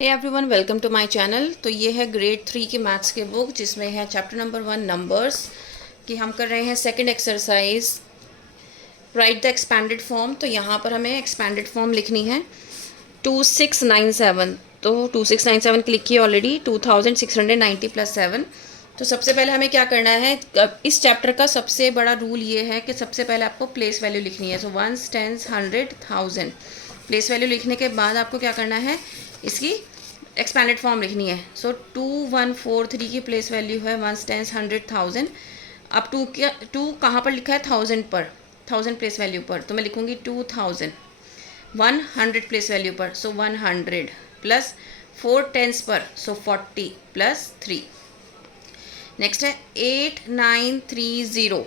Hey everyone, welcome to my channel. तो ये है ग्रेड 3 की मैथ्स की बुक जिसमें है चैप्टर नंबर 1 नंबर्स कि हम कर रहे हैं second exercise right the expanded form. तो यहाँ पर हमें एक्सपैंडेड फॉर्म लिखनी है 2697। तो 2697 की लिखी है ऑलरेडी 2690 प्लस 7। तो सबसे पहले हमें क्या करना है, इस चैप्टर का सबसे बड़ा रूल ये है कि सबसे पहले आपको प्लेस वैल्यू लिखनी है। So ones, tens, 100, 1000 place value लिखने के बाद आपको क्या करना है, इसकी एक्सपैंडेड फॉर्म लिखनी है। सो 2143 की प्लेस वैल्यू है वंस, टेंस, 100, 1000। अब टू कहाँ पर लिखा है, 1000 पर, 1000 प्लेस वैल्यू पर। तो मैं लिखूँगी 2000 100 प्लेस वैल्यू पर। सो 100 प्लस 4 टेंस पर, सो 40 प्लस 3। नेक्स्ट है 8930।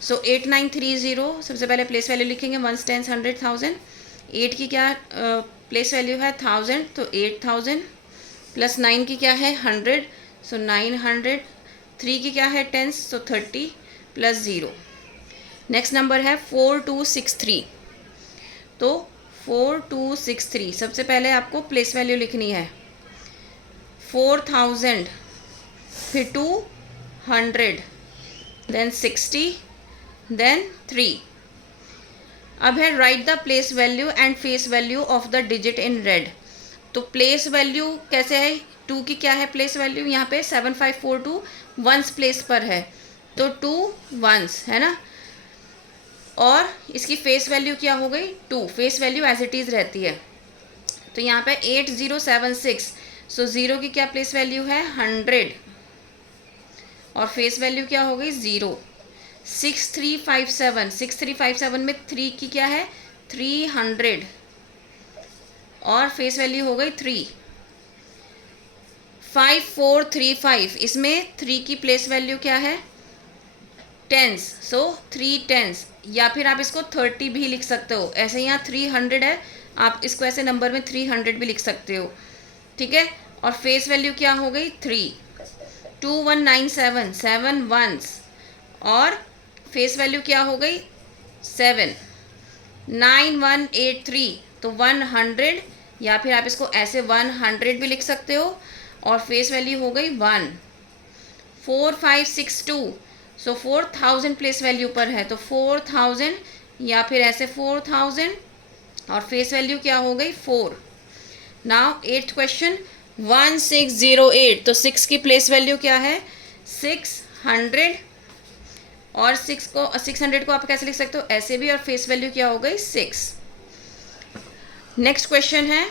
सो 8930 सबसे पहले प्लेस वैल्यू लिखेंगे वंस, टेंस, 100, 1000। 8 की क्या प्लेस वैल्यू है 1000, तो 8000 प्लस 9 की क्या है 100, सो 900। 3 की क्या है टेंस, सो 30 प्लस 0। नेक्स्ट नंबर है 4263। तो 4263 सबसे पहले आपको प्लेस वैल्यू लिखनी है 4000, फिर 200, देन 60, देन 3। अब है right the place value and face value of the digit in red. तो प्लेस वैल्यू कैसे है, 2 की क्या है प्लेस वैल्यू, यहाँ पे 7542 वंस प्लेस पर है, तो 2 वंस है ना। और इसकी फेस वैल्यू क्या हो गई 2, face value as it is रहती है। तो यहाँ पे 8076, सो 0 की क्या प्लेस वैल्यू है 100 और फेस वैल्यू क्या हो गई 0। 6357, 6357 में 3 की क्या है 300 और फेस वैल्यू हो गई 3। 5435, इसमें 3 की प्लेस वैल्यू क्या है टेंस, सो 3 टेंस, या फिर आप इसको 30 भी लिख सकते हो। ऐसे यहाँ 300 है, आप इसको ऐसे नंबर में 300 भी लिख सकते हो, ठीक है। और फेस वैल्यू क्या हो गई 3। 2197, 7 वंस और फेस वैल्यू क्या हो गई 7। 9183, तो 100, या फिर आप इसको ऐसे 100 भी लिख सकते हो और फेस वैल्यू हो गई 1। 4562, सो 4000 प्लेस वैल्यू पर है, तो 4000 या फिर ऐसे 4000 और फेस वैल्यू क्या हो गई 4। Now 8th question 1608। तो 6 की प्लेस वैल्यू क्या है 600 और 600 को आप कैसे लिख सकते हो ऐसे भी, और फेस वैल्यू क्या हो गई 6। नेक्स्ट क्वेश्चन है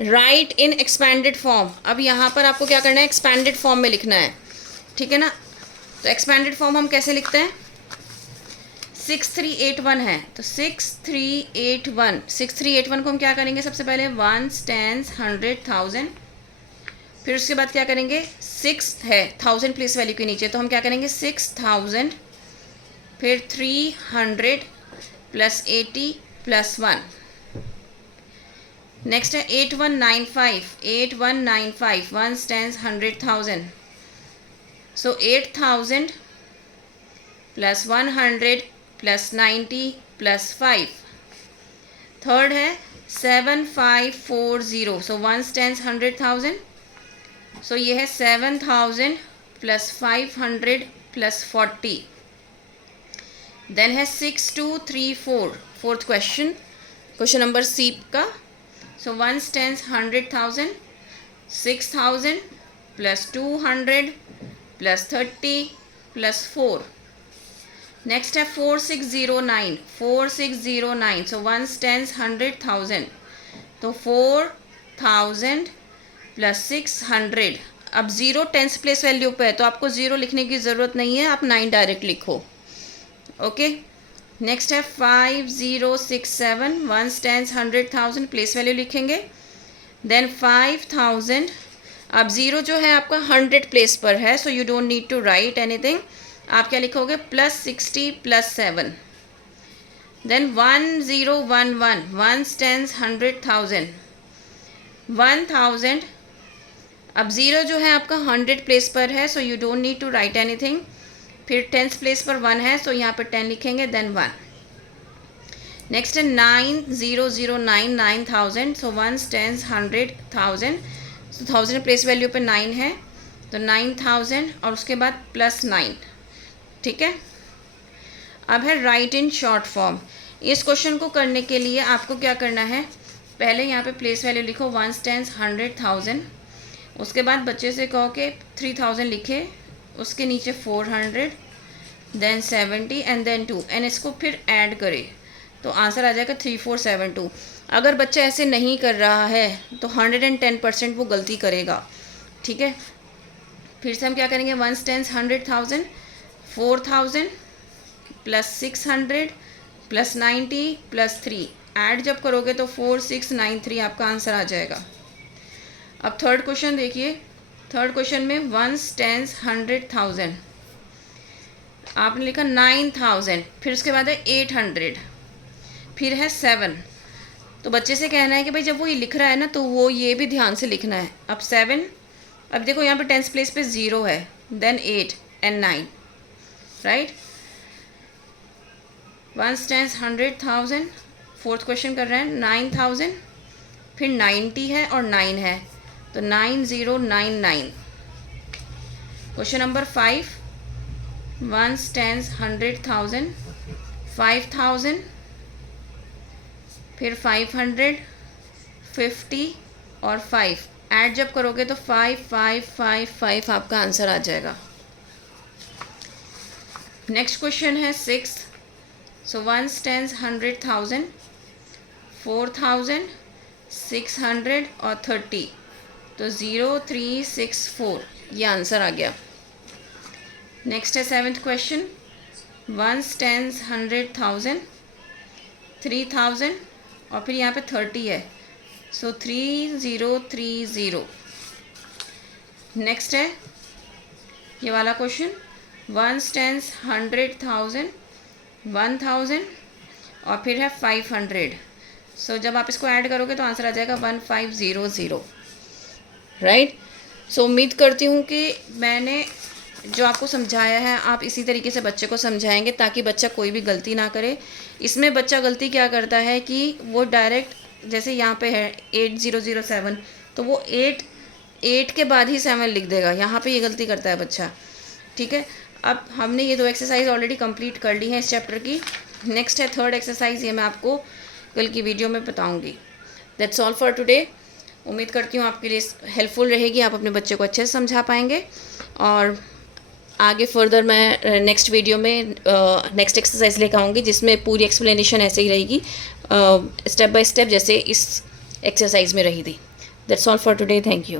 राइट इन एक्सपैंडेड फॉर्म। अब यहाँ पर आपको क्या करना है, एक्सपैंडेड फॉर्म में लिखना है, ठीक है ना। तो एक्सपैंडेड फॉर्म हम कैसे लिखते हैं, 6381 है, तो 6381 को हम क्या करेंगे, सबसे पहले वंस, टेंस, 100, 1000। फिर उसके बाद क्या करेंगे 6 है 1000 प्लेस वैल्यू के नीचे, तो हम क्या करेंगे 6000, फिर 300 प्लस 80 प्लस 1। नेक्स्ट है 8195 वंस, टेंस, 100, 1000। सो 8000 प्लस 100 प्लस 90 प्लस 5। थर्ड है 7540, सो वंस, टेंस, 100, 1000। सो ये है 7000 प्लस 500 प्लस 40। देन है 6234, fourth question, question number C का। So ones, tens, 100, 1000, 6000 plus 200 plus 30 plus 4। Next है 4609, सो वंस, टेंस, 100, 1000, तो 4000 प्लस 600। अब 0 टेंस प्लेस वैल्यू पे है, तो आपको 0 लिखने की ज़रूरत नहीं है, आप 9 डायरेक्ट लिखो, ओके। नेक्स्ट है 5067, वंस, टेंस, 100, 1000 प्लेस वैल्यू लिखेंगे, देन 5000। अब 0 जो है आपका 100 प्लेस पर है, so you don't need to write anything. आप क्या लिखोगे plus 60 plus 7। Then 1011, ones, tens, 100, 1000, 1000। अब 0 जो है आपका 100 प्लेस पर है, so you don't need to write anything. फिर टेंस प्लेस पर 1 है, सो यहाँ पर 10 लिखेंगे, देन 1। नेक्स्ट है 9009 9000, सो 1s 10s 100,000, सो 1000 प्लेस वैल्यू पे 9 है तो 9000 और उसके बाद +9, ठीक है। अब है राइट इन शॉर्ट फॉर्म। इस क्वेश्चन को करने के लिए आपको क्या करना है, पहले यहाँ पे प्लेस वैल्यू लिखो 1s 10s 100,000, उसके बाद बच्चे से कहो कि 3000 लिखे, उसके नीचे 400, देन 70 एंड देन 2, एंड इसको फिर ऐड करें तो आंसर आ जाएगा 3472। अगर बच्चा ऐसे नहीं कर रहा है तो 110% वो गलती करेगा, ठीक है। फिर से हम क्या करेंगे, 1s 10s 100,000, 4000 +600 +90 +3, ऐड जब करोगे तो 4693 आपका आंसर आ जाएगा। अब थर्ड क्वेश्चन देखिए, थर्ड क्वेश्चन में 1s 10s 100,000, आपने लिखा 9000, फिर उसके बाद है 800, फिर है 7। तो बच्चे से कहना है कि भाई जब वो ये लिख रहा है ना तो वो ये भी ध्यान से लिखना है। अब 7, अब देखो यहाँ पे 10th प्लेस पे 0 है, then 8 and 9, right. 1s 10s 100,000, fourth question कर रहे हैं 9000, फिर 90 है और 9 है तो 9099। क्वेश्चन नंबर 5, 1s 10s 100,000, 5000, फिर 500, 50 और 5, ऐड जब करोगे तो 5555 आपका आंसर आ जाएगा। नेक्स्ट क्वेश्चन है 6, सो 1s 10s 100,000, 4000, 600 और 30, तो 0364 ये आंसर आ गया। नेक्स्ट है 7th क्वेश्चन, 1s 10s 100,000, 3000 और फिर यहाँ पे 30 है, सो 3030। नेक्स्ट है ये वाला क्वेश्चन, 1s 10s 100,000, 1000 और फिर है 500, सो जब आप इसको ऐड करोगे तो आंसर आ जाएगा 1500, राइट। सो उम्मीद करती हूँ कि मैंने जो आपको समझाया है आप इसी तरीके से बच्चे को समझाएंगे ताकि बच्चा कोई भी गलती ना करे। इसमें बच्चा गलती क्या करता है कि वो डायरेक्ट जैसे यहाँ पे है 8007 तो वो 8 के बाद ही 7 लिख देगा, यहाँ पे ये गलती करता है बच्चा, ठीक है। अब हमने ये 2 एक्सरसाइज ऑलरेडी कंप्लीट कर ली हैं इस चैप्टर की। नेक्स्ट है थर्ड एक्सरसाइज, ये मैं आपको कल की वीडियो में बताऊँगी। That's all for today. उम्मीद करती हूँ आपके लिए हेल्पफुल रहेगी, आप अपने बच्चे को अच्छे से समझा पाएंगे। और आगे फर्दर मैं नेक्स्ट वीडियो में नेक्स्ट एक्सरसाइज लेकर आऊँगी जिसमें पूरी एक्सप्लेनेशन ऐसे ही रहेगी, स्टेप बाय स्टेप जैसे इस एक्सरसाइज में रही थी। That's all for today, thank you.